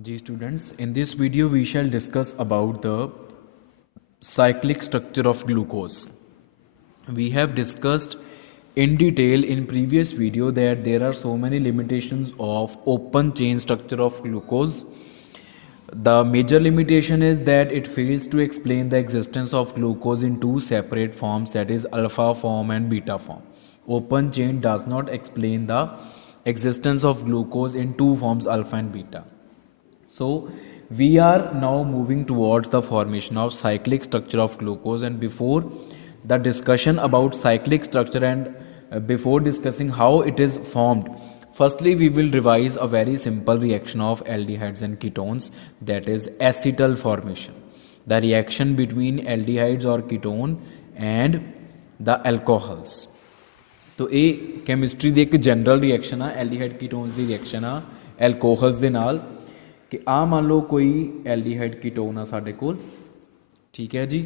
Ji students, in this video we shall discuss about the cyclic structure of glucose. We have discussed in detail in previous video that there are so many limitations of open chain structure of glucose. The major limitation is that it fails to explain the existence of glucose in two separate forms, that is alpha form and beta form. Open chain does not explain the existence of glucose in two forms, alpha and beta. So we are now moving towards the formation of cyclic structure of glucose, and before the discussion about cyclic structure and before discussing how it is formed, firstly we will revise a very simple reaction of aldehydes and ketones, that is acetal formation. The reaction between aldehydes or ketone and the alcohols. तो ये chemistry ਦੀ एक general reaction आ aldehyde ketones ਦੀ reaction आ alcohols ਦੇ ਨਾਲ कि आ मान लो कोई aldehyde ketone आ साडे कोल, ठीक है जी,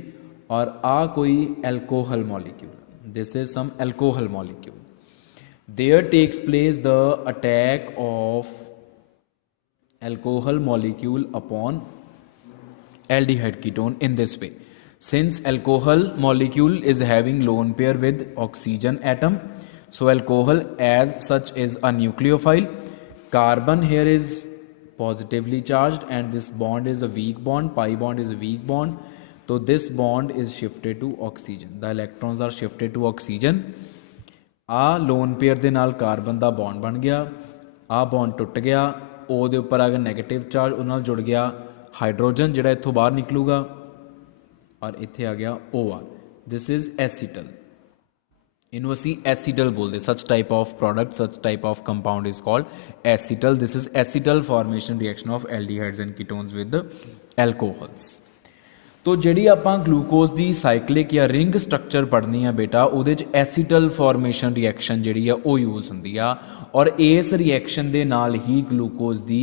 और आ कोई alcohol molecule, this is some alcohol molecule. There takes place the attack of alcohol molecule upon aldehyde ketone in this way. Since alcohol molecule is having lone pair with oxygen atom, so alcohol as such is a nucleophile. Carbon here is positively charged and this bond is a weak bond, pi bond is a weak bond, so this bond is shifted to oxygen, the electrons are shifted to oxygen. आ lone pair ਦੇ ਨਾਲ carbon ਦਾ bond ਬਣ ਗਿਆ, ਆ bond ਟੁੱਟ ਗਿਆ, O ਦੇ ਉੱਪਰ ਆ ਗਿਆ ਨੈਗੇਟਿਵ ਚਾਰਜ, ਉਹਦੇ ਨਾਲ ਜੁੜ ਗਿਆ ਹਾਈਡਰੋਜਨ ਜਿਹੜਾ ਇੱਥੋਂ ਬਾਹਰ ਨਿਕਲੂਗਾ, ਔਰ ਇੱਥੇ ਆ ਗਿਆ OR. ਦਿਸ ਇਜ਼ ਐਸੀਟਲ, ਇਹਨੂੰ ਅਸੀਂ ਐਸੀਟਲ ਬੋਲਦੇ. Such type of product, such type of compound is called acetal. This is acetal formation reaction of aldehydes and ketones with alcohols. तो जी आप ग्लूकोज की साइकलिक या रिंग स्ट्रक्चर पढ़नी है बेटा, वो एसीटल फॉर्मेशन रिएक्शन जी यूज़ होंगी आ, और इस रिएक्शन के नाल ही ग्लूकोज की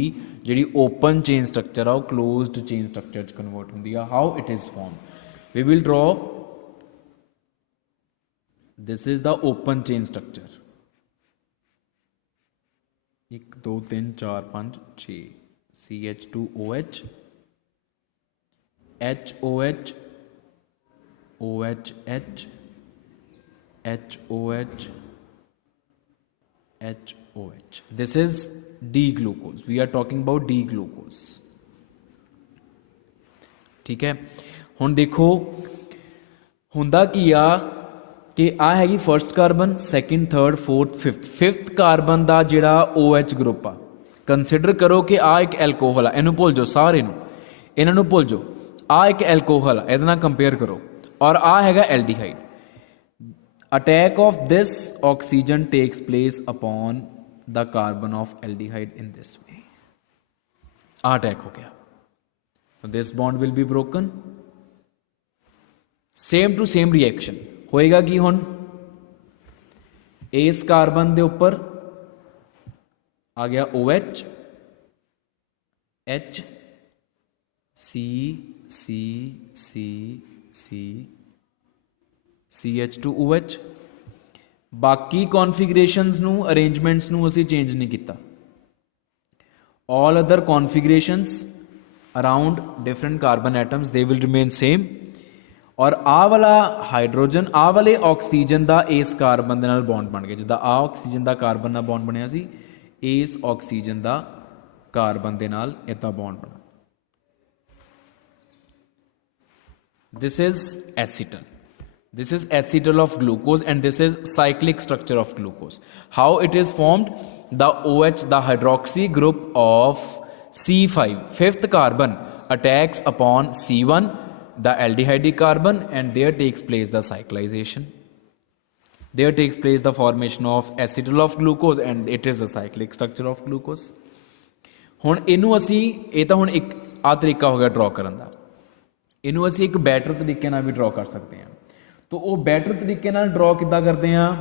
जी ओपन चेन स्ट्रक्चर आ क्लोज्ड चेन स्ट्रक्चर कन्वर्ट होंगी आ. How it is form, we will draw, this is the open chain structure. 1 2 3 4 5 6 CH2OH HOH OHH HOH HOH. This is D-glucose. We are talking about D-glucose. ठीक है. हुण देखो हुंदा की आ कि आ हैगी first carbon, second third fourth fifth. Fifth carbon का जिहड़ा OH ग्रुप आ, कंसिडर करो कि आ एक एल्कोहल आ, इनू भुल जाओ, सारे इन्हां नूं भुल जाओ. आ एक एल्कोहल है, ये कंपेयर करो, और आ है aldehyde. Attack of this oxygen takes place upon the carbon of aldehyde in this way. आ अटैक हो गया, this bond will be broken. Same to same reaction होएगा कि हुण इस कार्बन के ऊपर आ गया OH H C C C C CH2OH. बाकी कॉन्फिगरेशंस नू अरेंजमेंट्स नू असी चेंज नहीं किया. All other configurations around different carbon atoms they will remain same. और आ वाला हाइड्रोजन, आ वाले ऑक्सीजन का इस कार्बन दे नाल बॉन्ड बन गया, जिद्दां आ ऑक्सीजन का कार्बन नाल बॉन्ड बनया सी, इस ऑक्सीजन का कार्बन दे नाल इदां बॉन्ड बना. This is acetal. This is acetal of glucose and this is cyclic structure of glucose. How it is formed? The OH, the hydroxy group of C5, fifth carbon, attacks upon C1, the aldehyde carbon, and there takes place the cyclization. There takes place the formation of acetal of glucose and it is a cyclic structure of glucose. हुण इनू असी ये तो हुण एक आ तरीका हो गया ड्रॉ करन दा. इनू असी एक बैटर तरीके नाल भी ड्रॉ कर सकते हैं. तो वो बैटर तरीके नाल ड्रॉ किद्दां करते हैं?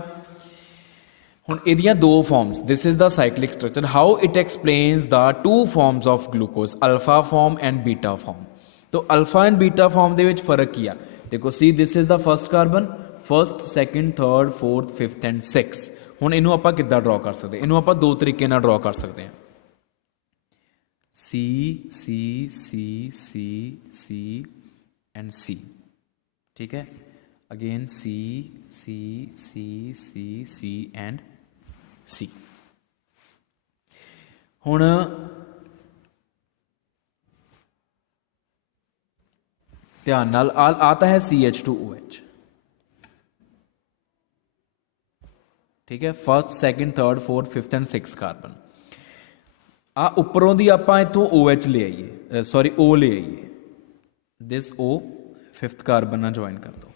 हुण इहदियां दो forms, this is the cyclic structure. How it explains the two forms of glucose, alpha form and beta form. तो अल्फा एंड बीटा फॉर्म दे विच फर्क की आ, देखो see this is the first carbon, first second third fourth fifth and six. हुण इनू आपां किद्दां draw कर सकते? इनू आपां दो तरीके नाल ड्रॉ कर सकते हैं. C, C, C, C, C and C, ठीक है, again C, C, C, C, C and C। हुण ध्यान नाल आता है CH2OH, ठीक है, first second third fourth fifth and six carbon. आ उपरों दी आपां इत्थों OH ले आइए, सॉरी O ले आइए, दिस O फिफ्थ कार्बन ना ज्वाइन कर दो।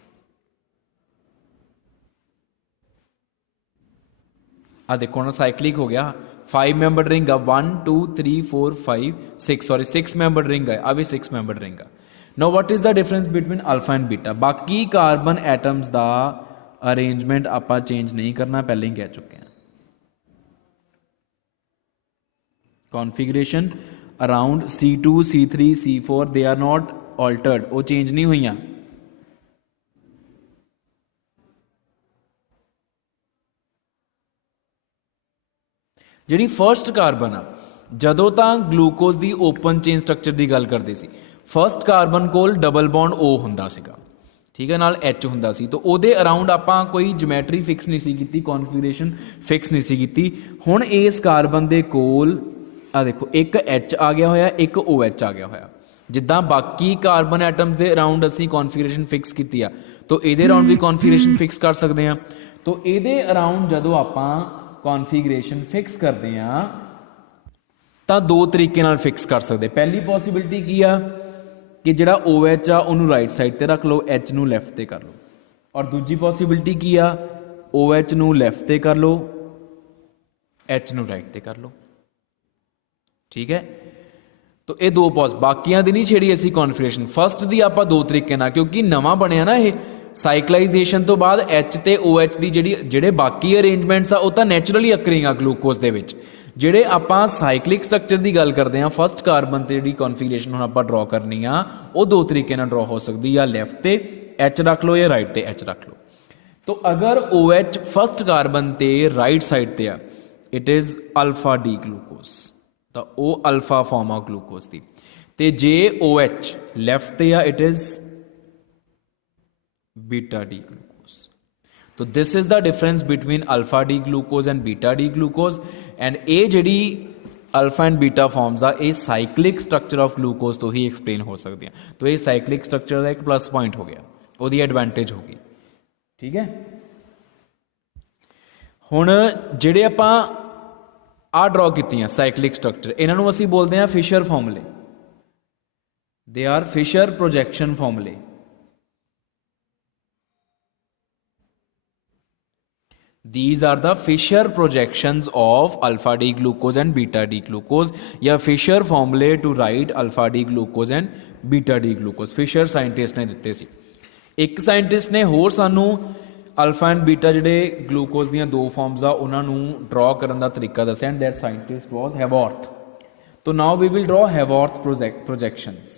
आ देखो ना साइक्लिक हो गया, 5 मेंबर रिंग है, 1 2 3 4 5 6, सॉरी 6 मेंबर रिंग है, अभी 6 मेंबर रिंग है। Now what is the difference between alpha and beta? बाकी कार्बन एटम्स का अरेंजमेंट आप चेंज नहीं करना, पहले ही कह चुके हैं। Configuration around C2 C3 C4 they are not altered, वो चेंज नहीं हुई। जिहड़ी फर्स्ट कार्बन आ, जदों तां ग्लूकोज की ओपन चेन स्ट्रक्चर की गल करते सी, फर्स्ट कार्बन कोल डबल बॉन्ड O हुंदा सीगा, ठीक है, नाल H हुंदा सी, तो ਉਹਦੇ अराउंड आपां कोई ज्योमैट्री फिक्स नहीं सी कीती, कॉन्फिगरेशन फिक्स नहीं सी कीती। हुण इस कार्बन दे कोल आ देखो एक H आ गया होया, एक OH आ गया होया। जिद्दां बाकी कार्बन एटम्स दे अराउंड असीं कॉन्फिगरेशन फिक्स कीती आ, तो ਇਹਦੇ अराउंड भी कॉन्फिगरेशन फिक्स कर सकते हैं। तो ਇਹਦੇ अराउंड जदों आपां कॉन्फिगरेशन फिक्स करते हैं तो दो तरीके नाल फिक्स कर सकते। पहली पॉसिबिलिटी की आ कि जिहड़ा OH आ उन्होंने राइट साइड ते रख लो, H नूं लैफ्ट ते कर लो, और दूजी पॉसिबिलिटी की आ OH नूं लैफ्ट ते कर लो, H नूं राइट ते कर लो, ठीक है। तो ये दो बाकियां दी नहीं छेड़ी असी कॉन्फिगरेशन, फस्ट दी आपां दो तरीके नाल, क्योंकि नवां बनिया ना ये साइकलाइजेशन तो बाद H ते OH दी जिहड़े बाकी अरेंजमेंट्स आ, वो तो नैचुरली अकरिंग आ ग्लूकोज दे विच। जिहड़े आपां साइकलिक स्ट्रक्चर की गल करते हैं, फस्ट कार्बन ते जिहड़ी कॉन्फिगरेशन हुण आपां ड्रॉ करनी आ, वो दो तरीके नाल ड्रॉ हो सकती, या लैफ्ट ते H रख लो या राइट ते H रख लो। तो अगर OH फस्ट कार्बन ते राइट साइड ते आ, it is alpha D glucose, तो वो अल्फा फॉर्म आ ग्लूकोज की। ते जे OH लैफ्ट ते आ, it is beta D glucose. तो this is the difference between alpha D glucose and beta D glucose. And ये जिहड़ी अल्फा एंड बीटा फॉर्म्स आ, ये साइक्लिक स्ट्रक्चर ऑफ ग्लूकोज तो ही एक्सप्लेन हो सकती हैं। तो ये साइक्लिक स्ट्रक्चर का एक प्लस पॉइंट हो गया, उसकी एडवांटेज होगी, ठीक है। हुण जिहड़े आपां आ ड्रॉ कीतियां साइक्लिक स्ट्रक्चर, इन्हां नूं असीं बोलते हैं फिशर फॉर्मूले, दे आर फिशर प्रोजैक्शन फॉर्मूले। These are the Fisher projections of alpha D glucose and beta D glucose, या Fisher formulae to write alpha D glucose and beta D glucose। Fisher scientist ने दिते सी। एक scientist ने होर सानू alpha and beta जिहड़े glucose दीयां दो फॉर्म्स आ उन्हां नू ड्रॉ करन दा तरीका दस्सिया, and that scientist was Haworth. तो now we will draw Haworth projections,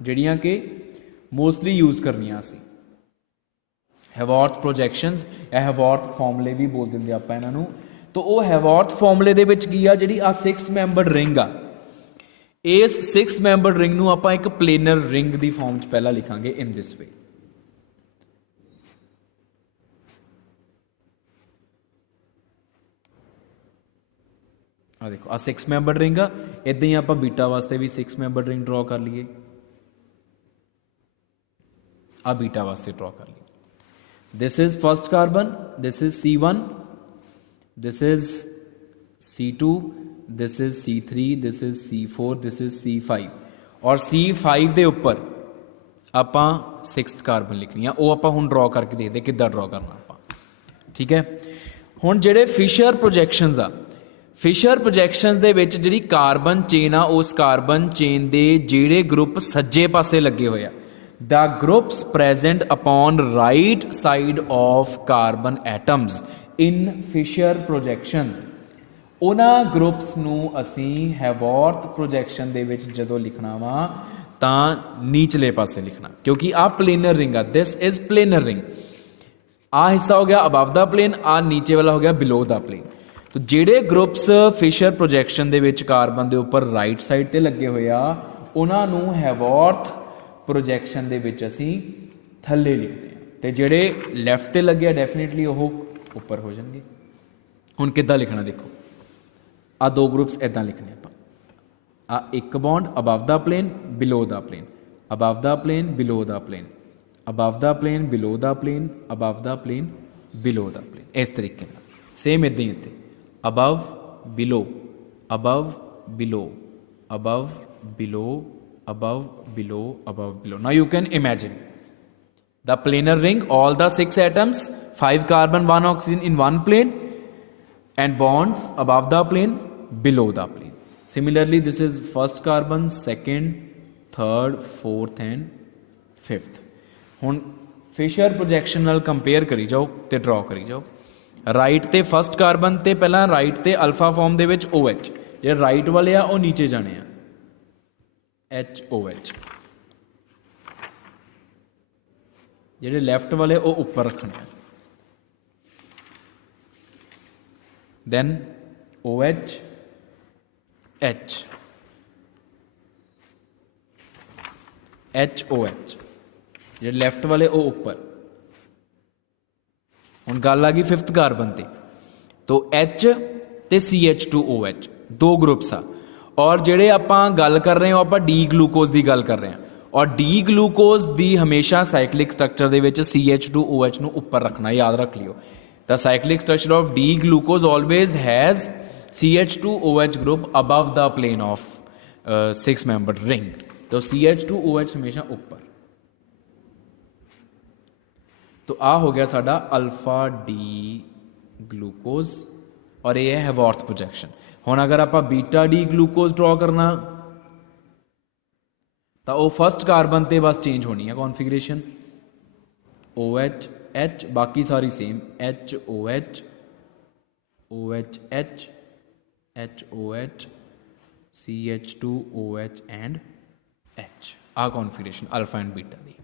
जिहड़ियां कि मोस्टली यूज करनियां सी। हैवॉर्थ प्रोजैक्शनस या हैवॉर्थ फॉर्मूले भी बोल देंगे आप इन्हां नूं। तो वो हैवॉर्थ फॉर्मूले दे विच की आ, जिहड़ी आ 6 मैंबर्ड रिंग आ, इस 6 मैंबर्ड रिंग नूं आपां एक प्लेनर रिंग दी फॉर्म च पहला लिखांगे इन दिस वे। आ देखो आ 6 मैंबर्ड रिंग आ, इदां ही आपां बीटा वास्ते भी 6 मैंबर्ड रिंग ड्रॉ कर लीए, आ बीटा वास्ते ड्रॉ कर लीए। This is first carbon, this is C1, this is C2, this is C3, this is C4, this is C5, और C5 ਦੇ ਉੱਪਰ ਆਪਾਂ 6th ਕਾਰਬਨ ਲਿਖਣੀ ਆ। ਉਹ ਆਪਾਂ ਹੁਣ ਡਰਾ ਕਰਕੇ ਦੇਖਦੇ ਕਿੱਦਾਂ ਡਰਾ ਕਰਨਾ ਆਪਾਂ, ਠੀਕ ਹੈ। ਹੁਣ ਜਿਹੜੇ ਫਿਸ਼ਰ ਪ੍ਰੋਜੈਕਸ਼ਨਸ ਆ, ਫਿਸ਼ਰ ਪ੍ਰੋਜੈਕਸ਼ਨਸ ਦੇ ਵਿੱਚ ਜਿਹੜੀ ਕਾਰਬਨ ਚੇਨ ਆ, ਉਸ ਕਾਰਬਨ ਚੇਨ ਦੇ ਜਿਹੜੇ ਗਰੁੱਪ ਸੱਜੇ ਪਾਸੇ ਲੱਗੇ ਹੋਏ ਆ, the groups present upon right side of carbon atoms in Fisher projections, उन्हां ग्रुप्स नूं असीं हैवॉर्थ प्रोजैक्शन दे विच जदों लिखना वा तां नीचले पासे लिखना, क्योंकि आ प्लेनर रिंग आ, दिस इज प्लेनर रिंग। आ हिस्सा हो गया अबव द प्लेन, आ नीचे वाला हो गया बिलो द प्लेन। तो ਜਿਹੜੇ ਗਰੁੱਪਸ ਫਿਸ਼ਰ ਪ੍ਰੋਜੈਕਸ਼ਨ ਦੇ ਵਿੱਚ ਕਾਰਬਨ ਦੇ ਉੱਪਰ ਰਾਈਟ ਸਾਈਡ ਤੇ ਲੱਗੇ ਹੋਏ ਆ ਉਹਨਾਂ ਨੂੰ ਹੈਵੋਰਥ ਪ੍ਰੋਜੈਕਸ਼ਨ ਦੇ ਵਿੱਚ ਅਸੀਂ ਥੱਲੇ ਲਿਖਦੇ ਹਾਂ ਤੇ ਜਿਹੜੇ ਲੈਫਟ ਤੇ ਲੱਗੇ ਆ ਡੈਫੀਨਿਟਲੀ ਉਹ ਉੱਪਰ ਹੋ ਜਾਣਗੇ। ਹੁਣ ਕਿੱਦਾਂ ਲਿਖਣਾ ਦੇਖੋ, ਆ ਦੋ ਗਰੁੱਪਸ ਇੱਦਾਂ ਲਿਖਣੇ ਆਪਾਂ, ਆ ਇੱਕ ਬੌਂਡ ਅਬਵ ਦਾ ਪਲੇਨ ਬਿਲੋ ਦਾ ਪਲੇਨ, ਅਬਵ ਦਾ ਪਲੇਨ ਬਿਲੋ ਦਾ ਪਲੇਨ, ਅਬਵ ਦਾ ਪਲੇਨ ਬਿਲੋ ਦਾ ਪਲੇਨ, ਅਬਵ ਦਾ ਪਲੇਨ ਬਿਲੋ ਦਾ ਪਲੇਨ, ਇਸ ਤਰੀਕੇ ਨਾਲ ਸੇਮ ਇੱਦਾਂ ਹੀ ਇੱਥੇ above below above below above below above below above below. Now you can imagine the planar ring, all the 6 atoms, 5 carbon 1 oxygen in one plane and bonds above the plane below the plane. Similarly this is first carbon, second, third, fourth and fifth. ਹੁਣ Fisher projection ਨਾਲ compare ਕਰੀ ਜਾਓ ਤੇ ਡਰਾ ਕਰੀ ਜਾਓ। Right ਤੇ first carbon ਤੇ ਪਹਿਲਾਂ ਰਾਈਟ ਤੇ ਅਲਫਾ ਫਾਰਮ ਦੇ ਵਿੱਚ OH, ਜਿਹੜੇ ਰਾਈਟ ਵਾਲੇ ਆ ਉਹ ਨੀਚੇ ਜਾਣੇ ਆ HOH, ਜਿਹੜੇ ਲੈਫਟ ਵਾਲੇ ਉਹ ਉੱਪਰ ਰੱਖਣੇ ਆ। ਦੈਨ OH H HOH, ਜਿਹੜੇ ਲੈਫਟ ਵਾਲੇ ਉਹ ਉੱਪਰ। ਹੁਣ ਗੱਲ ਆ ਗਈ ਫਿਫਥ ਕਾਰਬਨ ਤੇ, ਤੋ H ਤੇ CH2OH ਦੋ ਗਰੁੱਪਸ ਆ ਔਰ ਜਿਹੜੇ ਆਪਾਂ ਗੱਲ ਕਰ ਰਹੇ ਹਾਂ ਆਪਾਂ ਡੀ ਗਲੂਕੋਜ਼ ਦੀ ਗੱਲ ਕਰ ਰਹੇ ਹਾਂ ਔਰ ਡੀ ਗਲੂਕੋਜ਼ ਦੀ ਹਮੇਸ਼ਾ ਸਾਈਕਲਿਕ ਸਟਰਕਚਰ ਦੇ ਵਿੱਚ CH2OH ਨੂੰ ਉੱਪਰ ਰੱਖਣਾ, ਯਾਦ ਰੱਖ ਲਿਓ। The cyclic structure of D glucose always has CH2OH group above the plane of 6-membered ring. तो CH2OH हमेशा ऊपर। तो आ हो गया साडा अल्फा डी ग्लूकोज और ये है हैवॉर्थ प्रोजेक्शन। हुण अगर आप बीटा डी ग्लूकोज ड्रॉ करना तो वो फर्स्ट कार्बन ते बस चेंज होनी है कॉन्फिगरेशन, OH H, बाकी सारी same HOH OH H HOH CH2OH and H, आ कॉन्फिगरेशन अल्फा एंड बीटा दी।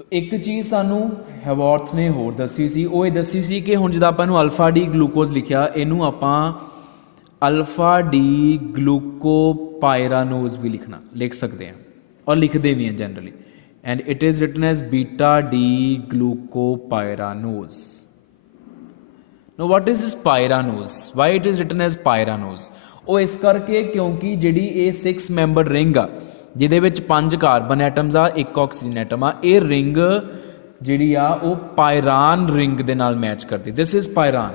तो एक चीज़ सानू हैवॉर्थ ने होर दसी सी, वो दसी सी कि हुण जिद्दां आपां नूं अल्फा डी ग्लूकोज लिखिया, इनू आपां अल्फा डी ग्लूकोपायरानोज भी लिख सकते हैं और लिखते भी हैं generally, and it is written as beta D glucopyranose. Now what is this pyranose? Why it is written as pyranose? ਉਹ ਇਸ ਕਰਕੇ ਕਿਉਂਕਿ ਜਿਹੜੀ ਇਹ 6 ਮੈਂਬਰ ਰਿੰਗ ਆ ਜਿਹਦੇ ਵਿੱਚ 5 ਕਾਰਬਨ ਐਟਮਸ ਆ, 1 ਆਕਸੀਜਨ ਐਟਮ ਆ, ਇਹ ਰਿੰਗ ਜਿਹੜੀ ਆ ਉਹ ਪਾਇਰਾਨ ਰਿੰਗ ਦੇ ਨਾਲ ਮੈਚ ਕਰਦੀ। This is pyran,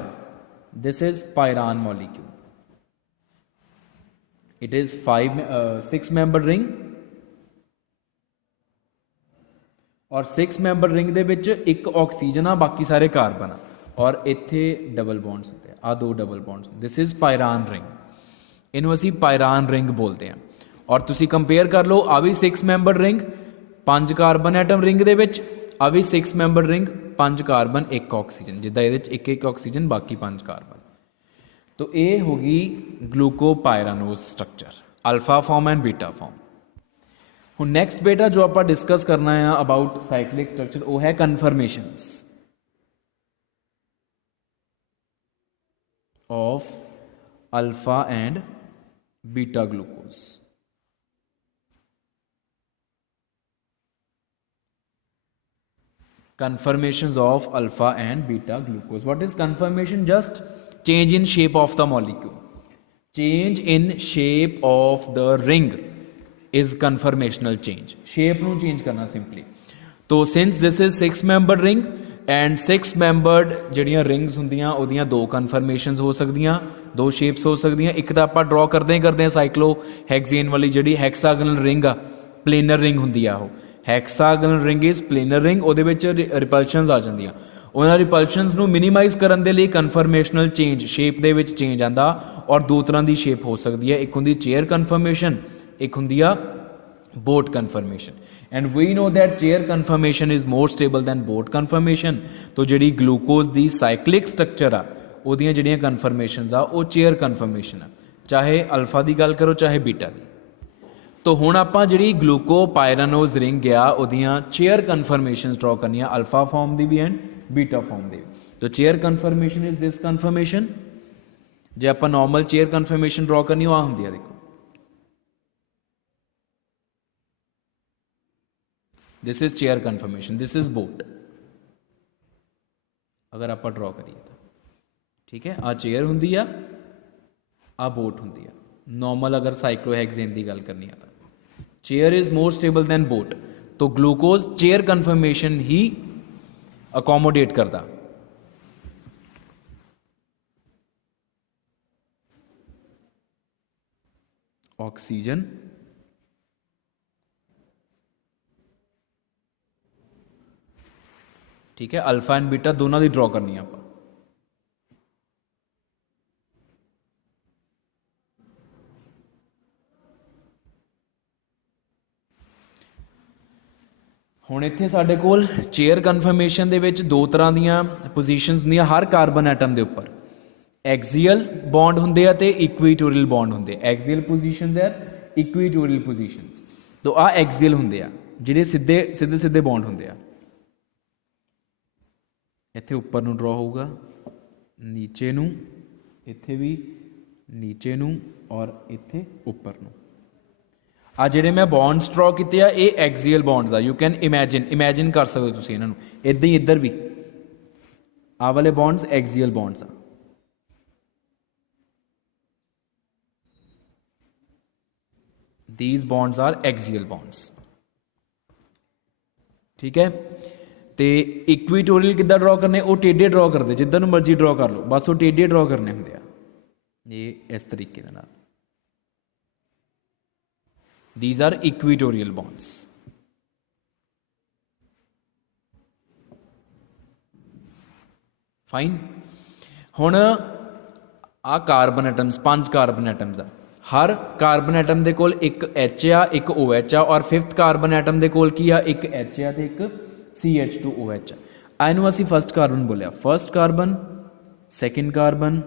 this is pyran molecule. It is 6 member ring और 6 ਮੈਂਬਰ ਰਿੰਗ ਦੇ ਵਿੱਚ ਇੱਕ ਆਕਸੀਜਨ ਆ, ਬਾਕੀ ਸਾਰੇ ਕਾਰਬਨ ਆ ਔਰ ਇੱਥੇ ਡਬਲ ਬੌਂਡਸ ਹੁੰਦੇ ਆ ਦੋ double bonds. This is pyran ring, ਇਹਨੂੰ ਅਸੀਂ ਪਾਇਰਾਨ ਰਿੰਗ ਬੋਲਦੇ ਆ। ਔਰ ਤੁਸੀਂ ਕੰਪੇਅਰ ਕਰ ਲਓ, ਆ ਵੀ 6 member ring 5 carbon atom ring ਦੇ ਵਿੱਚ, ਆ ਵੀ 6 ਮੈਂਬਰ ਰਿੰਗ 5 ਕਾਰਬਨ 1 ਆਕਸੀਜਨ, ਜਿੱਦਾਂ ਇਹਦੇ ਵਿੱਚ 1 ਆਕਸੀਜਨ ਬਾਕੀ 5 ਕਾਰਬਨ। तो ਇਹ ਹੋ ਗਈ glucopyranose structure, alpha form and beta form. ਹੁਣ ਨੈਕਸਟ ਬੇਟਾ ਜੋ ਆਪਾਂ ਡਿਸਕਸ ਕਰਨਾ ਹੈ ਅਬਾਊਟ ਸਾਈਕਲਿਕ ਸਟਰਕਚਰ, ਉਹ ਹੈ ਕਨਫਰਮੇਸ਼ਨਸ of alpha and beta glucose. Conformations of alpha and beta glucose. What is conformation? Just change in shape of the molecule. Change in shape of the ring is conformational change. Shape nu change karna simply. So since this is 6 membered ring and 6 ਮੈਂਬਰਡ ਜਿਹੜੀਆਂ rings ਹੁੰਦੀਆਂ ਉਹਦੀਆਂ ਦੋ ਕਨਫਰਮੇਸ਼ਨਸ ਹੋ ਸਕਦੀਆਂ, ਦੋ shapes ਹੋ ਸਕਦੀਆਂ। ਇੱਕ ਤਾਂ ਆਪਾਂ ਡਰਾ ਕਰਦੇ ਹਾਂ ਸਾਈਕਲੋ ਹੈਕਜ਼ੇਨ ਵਾਲੀ ਜਿਹੜੀ ਹੈਕਸਾਗਨਲ ਰਿੰਗ ਆ, ਪਲੇਨਰ ਰਿੰਗ ਹੁੰਦੀ ਆ, ਉਹ ਹੈਕਸਾਗਨਲ ਰਿੰਗ ਇਜ਼ ਪਲੇਨਰ ਰਿੰਗ। ਉਹਦੇ ਵਿੱਚ ਰਿਪਲਸ਼ਨਸ ਆ ਜਾਂਦੀਆਂ, ਉਹਨਾਂ ਰਿਪਲਸ਼ਨਸ ਨੂੰ ਮਿਨੀਮਾਈਜ਼ ਕਰਨ ਦੇ ਲਈ ਕਨਫਰਮੇਸ਼ਨਲ ਚੇਂਜ ਸ਼ੇਪ ਦੇ ਵਿੱਚ ਚੇਂਜ ਆਉਂਦਾ। ਔਰ ਦੋ ਤਰ੍ਹਾਂ ਦੀ ਸ਼ੇਪ ਹੋ ਸਕਦੀ ਹੈ, ਇੱਕ ਹੁੰਦੀ ਚੇਅਰ ਕਨਫਰਮੇਸ਼ਨ, ਇੱਕ ਹੁੰਦੀ ਆ boat conformation, and we know that chair conformation is more stable than boat conformation. तो ਜਿਹੜੀ glucose ਦੀ cyclic structure ਆ ਉਹਦੀਆਂ ਜਿਹੜੀਆਂ conformations ਆ ਉਹ chair conformation ਆ, ਚਾਹੇ ਅਲਫਾ ਦੀ ਗੱਲ ਕਰੋ ਚਾਹੇ ਬੀਟਾ ਦੀ। तो ਹੁਣ ਆਪਾਂ ਜਿਹੜੀ glucopyranose ring ਆ ਉਹਦੀਆਂ chair conformations draw ਕਰਨੀਆਂ, ਅਲਫਾ ਫਾਰਮ ਦੀ ਵੀ ਐਂਡ ਬੀਟਾ ਫਾਰਮ ਦੀ। तो chair conformation is this conformation. जे आप नॉर्मल चेयर कन्फर्मेशन ड्रॉ करनी हो आ होंदी है, देखो this is chair conformation, this is boat. अगर आप ड्रॉ करिए तो ठीक है, आ चेयर होंदी आ बोट होंदी है। नॉर्मल अगर साइक्लोहेक्सेन की गल करनी है तो chair is more stable then boat, तो ग्लूकोज चेयर कन्फर्मेशन ही अकोमोडेट करता। ऑक्सीजन ठीक है, अल्फा एंड बीटा दोनों की ड्रॉ करनी है आप। हुण इत्थे साडे कोल चेयर कन्फर्मेशन दे विच दो तरह दीयां पोजीशनस हुंदियां हर कार्बन एटम दे उपर। एक्सियल बॉन्ड हुंदे आ ते इक्वीटोरियल बॉन्ड हुंदे। एक्सियल पोजीशनस है, इक्वीटोरियल पोजीशनस। तो आ एक्सियल हुंदे आ जिहड़े सीधे सीधे सीधे बॉन्ड हुंदे आ। इत्थे उपर नूं ड्रॉ होऊगा, नीचे नूं, इत्थे भी नीचे नूं और इत्थे उपर नूं। आ जिहड़े मैं बॉन्ड्स ड्रॉ कीते आ ये एक्सियल बॉन्ड्स आ। यू कैन इमेजिन कर सकते हो तुसीं इन्हां नूं। इदां ही इधर भी आ वाले बॉन्ड्स एक्सियल बॉन्ड्स आ। These bonds are axial bonds, ठीक है। तो इक्वीटोरियल किद्दां ड्रॉ करने, वो टेढ़े ड्रॉ करते, जिधर मर्जी ड्रॉ कर लो, बस वो टेढ़े ड्रॉ करने होंगे ये इस तरीके दे नाल। These are equatorial bonds. Fine. हुण आ कार्बन एटम्स 5 कार्बन एटम्स आ। हर कार्बन एटम दे कोल एक एच आ, एक ओ एच आ, और 5th कार्बन एटम दे कोल की आ, एक एच आ ते एक CH2OH आ। इनू असीं फर्स्ट कार्बन बोलिया। First carbon, second carbon,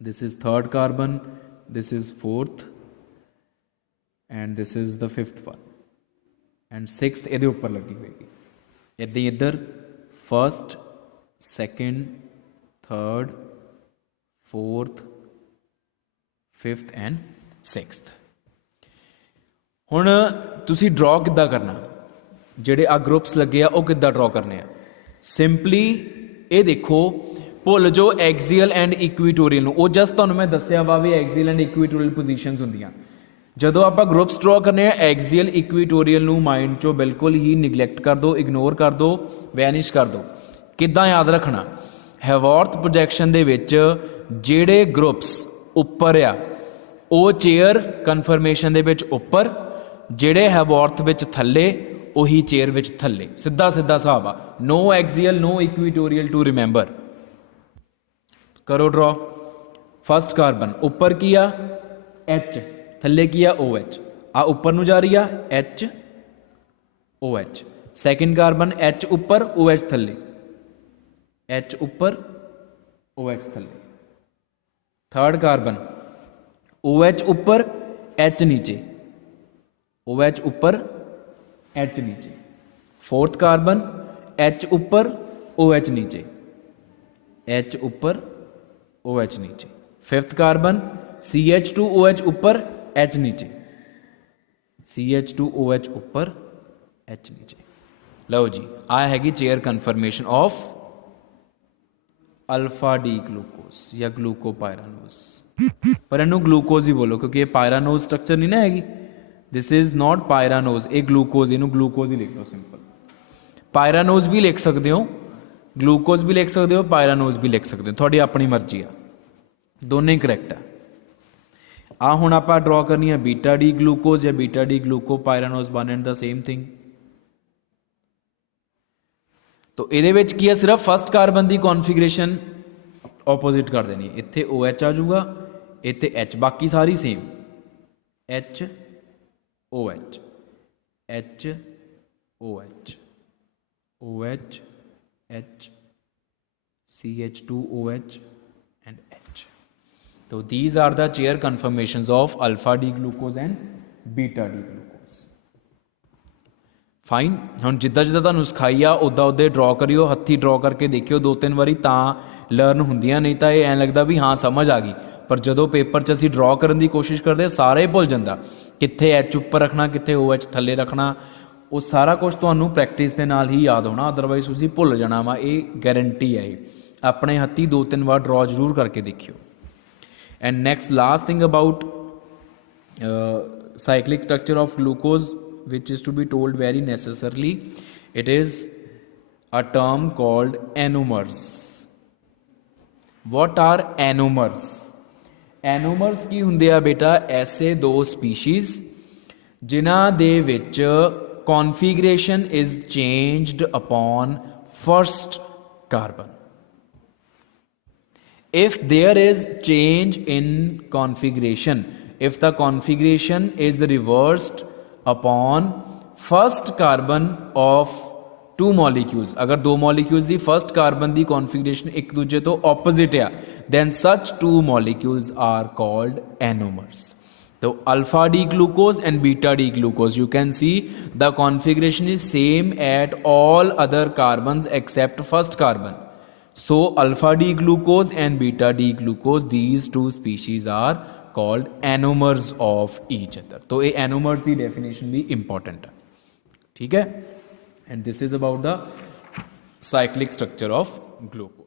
this is third carbon, this is fourth and this is the 5th one and 6th इहदे उपर लगी होएगी। इदां इधर first, second, third, fourth, 5th and 6th। हुण तुसीं ड्रॉ किद्दां करना, ਜਿਹੜੇ आ ग्रुप्स लगे आ किद्दां ड्रॉ करने आ। सिंपली ये देखो, भुल जो एक्सियल एंड इक्वीटोरियल नूं, जस्ट तुहानूं मैं दस्सिया वा भी एक्सियल एंड इक्वीटोरियल पोजीशनस हुंदियां। जदों आपां ग्रुप्स ड्रॉ करने आ, एक्सियल इक्वीटोरियल नूं माइंड चों बिल्कुल ही निगलैक्ट कर दो, इग्नोर कर दो, वैनिश कर दो। किद्दां याद रखना, हैवॉर्थ प्रोजैक्शन दे विच जिहड़े ग्रुप्स उपर आ वो चेयर कन्फर्मेशन दे विच उपर, जिहड़े हैवॉर्थ विच थल्ले उही चेयर विच थल्ले। सीधा सीधा हिसाब आ। No axial, no equatorial to remember. करो ड्रॉ। फर्स्ट कार्बन उपर की आ एच, थल्ले की आ OH, आ उपर नूं जा रही आ HOH। सैकेंड कार्बन H उपर OH थल्ले, H उपर OH थल्ले। थर्ड कार्बन OH उपर H नीचे, OH उपर H नीचे। फोर्थ कार्बन H उपर OH नीचे, H उपर OH नीचे। 5th कार्बन CH2OH उपर H नीचे, CH2OH उपर H नीचे। लो जी, आ हैगी chair confirmation of alpha D glucose या ग्लूकोपायरानोज। पर इनू ग्लूकोज ही बोलो क्योंकि ये पायरानोज स्ट्रक्चर नहीं ना हैगी। दिस इज नॉट पायरानोज, ये ग्लूकोज, इनू ग्लूकोज ही लिख लो सिंपल। पायरानोज भी लिख सकते हो, ग्लूकोज भी लिख सकते हो, पायरानोज भी लिख सकते हो, थोड़ी अपनी मर्जी आ, दोनों ही करैक्ट है। आ हुण आपां ड्रॉ करनी है बीटा डी ग्लूकोज या beta D glucopyranose, one and the same thing. तो ये की है, सिर्फ फर्स्ट कार्बन की कॉन्फिगरेशन ऑपोजिट कर देनी। इत्थे OH आ जाऊगा, इत्थे H, बाकी सारी same H OH H OH OH H CH2OH and H. So these are the chair conformations of alpha D glucose and beta D glucose. Fine हुण जिद्दां जिद्दां तुहानूं सिखाई आ उद्दां उद्दे ड्रॉ करियो, हत्थी ड्रॉ करके देखियो 2-3 वारी तां लर्न ਹੁੰਦੀਆਂ, नहीं तो ये लगता भी हाँ समझ आ गई। पर जो पेपर 'ਚ ਅਸੀਂ ड्रॉ करने की कोशिश करते सारे भुल जाता, कित्थे एच उपर रखना, कित्थे ओ एच थले रखना, वो सारा कुछ तुहानूं प्रैक्टिस के नाल ही याद होना, अदरवाइज तुसीं भुल जाना वा। ये गारंटी है, ये अपने हत्थी 2-3 बार ड्रॉ जरूर करके देखियो। And next last thing about cyclic structure of glucose which is to be told very necessarily, it is a term called anomers. What are anomers? Anomers की ਹੁੰਦੇ ਆ बेटा ऐसे दो species जिन्हां दे विच configuration is changed upon first carbon. If there is change in configuration, if the configuration is reversed upon first carbon of two molecules, अगर दो molecules की first carbon की configuration एक दूजे तो opposite है, then such two molecules are called anomers. So alpha D glucose and beta D glucose, you can see the configuration is same at all other carbons except first carbon. So alpha D glucose and beta D glucose, these two species are called anomers of each other. तो ये anomers की definition भी important है, ठीक है। And this is about the cyclic structure of glucose.